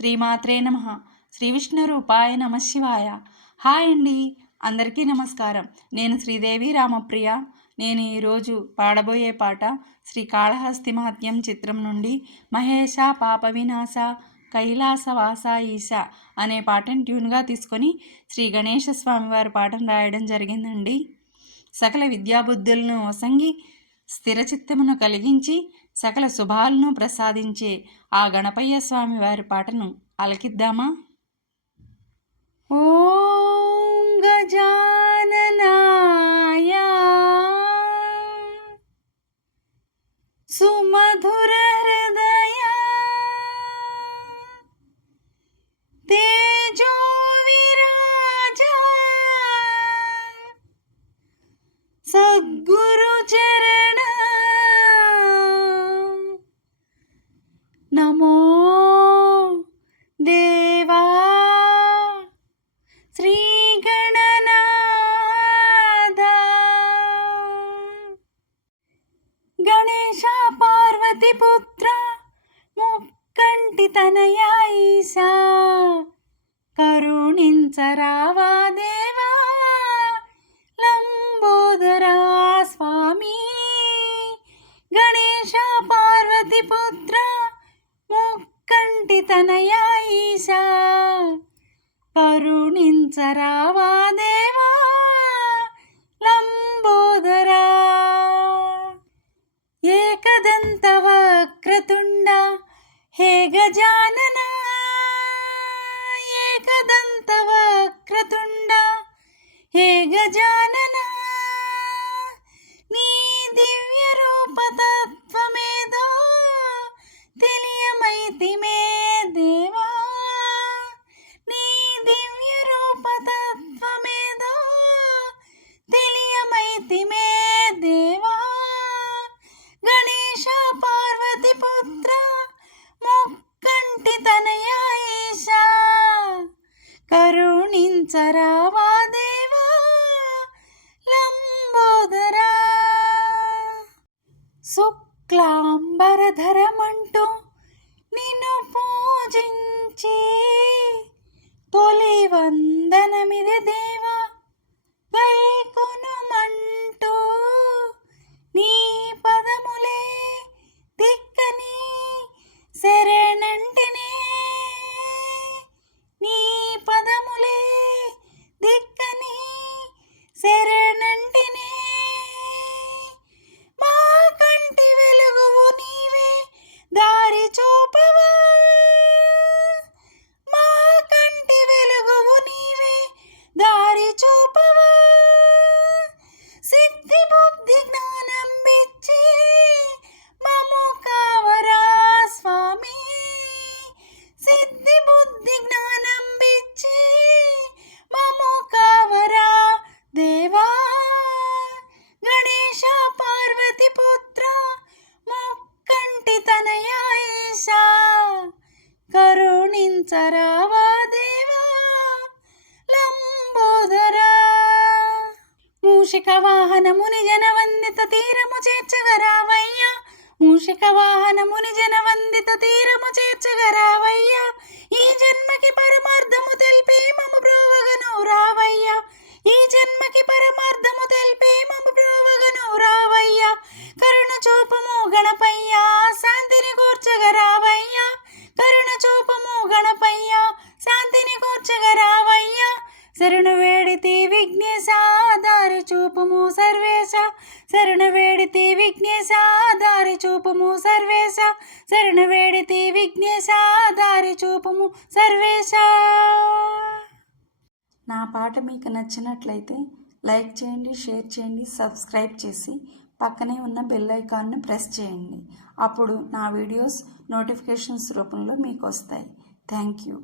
శ్రీమాత్రే నమః. శ్రీ విష్ణు రూపాయ నమః శివాయ. హాయ్ అండి, అందరికీ నమస్కారం. నేను శ్రీదేవి రామప్రియ. నేను ఈరోజు పాడబోయే పాట శ్రీ కాళహస్తి మహత్యం చిత్రం నుండి మహేశ పాప వినాశ కైలాసవాస ఈశ అనే పాటను ట్యూన్గా తీసుకొని శ్రీ గణేశ స్వామివారి పాటను రాయడం జరిగిందండి. సకల విద్యాబుద్ధులను వసంగి స్థిరచిత్తమును కలిగించి సకల శుభాలను ప్రసాదించే ఆ గణపయ్య స్వామి వారి పాటను ఆలకిద్దామా? ఓం గజాననాయ సుమధుర హృదయ తేజో విరాజ సద్గురు చరణ నమో దేవా శ్రీ గణనాథ. గణేశ పార్వతి పుత్ర ముక్కంటి తనయా ఈశా కరుణించరావా దేవా లంబోదరా స్వామి. గణేశ పార్వతి పుత్ర ముక్కంటి తనయా ఈశా కరుణించరావా దేవా లంబోదరా. ఏకదంత వక్రతుండ హే గజానన, ఏకదంత వక్రతుండ హే గజానన. నీ దివ్య రూపతత్వమేదో తెలియమైతిమే దేవా, నీ దివ్య రూపతత్వమేదో తెలియమైతిమే దేవా. గణేశ పార్వతి పుత్ర ముక్కంటి తనయా ఈశా కరుణించరావా దేవా లంబోదరా. శుక్లాంబరధరమంటూ నిన్ను పూజించి తొలి వందనమిది దేవా వైకొనుమంటూ నీ పదములే దిక్కని శరణంటినే, నీ పదములే దిక్కని శరణంటినే. మా కంటి వెలుగువు నీవే దారి చూపవా, మా కంటి వెలుగువు నీవే దారి చూపవా. సిద్ధి బుద్ధి జ్ఞానం బిచ్చి మము కావరా స్వామి, సిద్ధి బుద్ధి జ్ఞానం బిచ్చి మము కావరా దేవా. గణేశ పార్వతి పుత్ర ముక్కంటి తనయా ఈశా కరుణించరావా దేవా లంబోదరా. మూషిక వాహనముని జనవందిత తీరము చేర్చగరావయ్యా, మూషిక వాహనముని జనవందిత తీరము చేర్చగరావయ్యా. ఈ జన్మకి పరమార్థము తెలిపి మము బ్రోవగను రావయ్యా, ఈ జన్మకి పరమార్థము తెలిపి మము బ్రోవగను రావయ్యా. కరుణ చూపము గణపయ్యా శాంతిని కూర్చగరావయ్యా, కరుణ చూపము గణపయ్యా శాంతిని కూర్చగరావయ్యా. శరణు వేడితి విఘ్నేశ దారి చూపుము సర్వేశ, శరణు వేడితి విఘ్నేశ దారి చూపుము సర్వేశ, శరణు వేడితి విఘ్నేశ దారి చూపుము సర్వేశ. నా పాట మీకు నచ్చినట్లయితే లైక్ చేయండి, షేర్ చేయండి, సబ్స్క్రైబ్ చేసి పక్కనే ఉన్న బెల్ ఐకాన్ను ప్రెస్ చేయండి. అప్పుడు నా వీడియోస్ నోటిఫికేషన్స్ రూపంలో మీకు వస్తాయి. Thank you.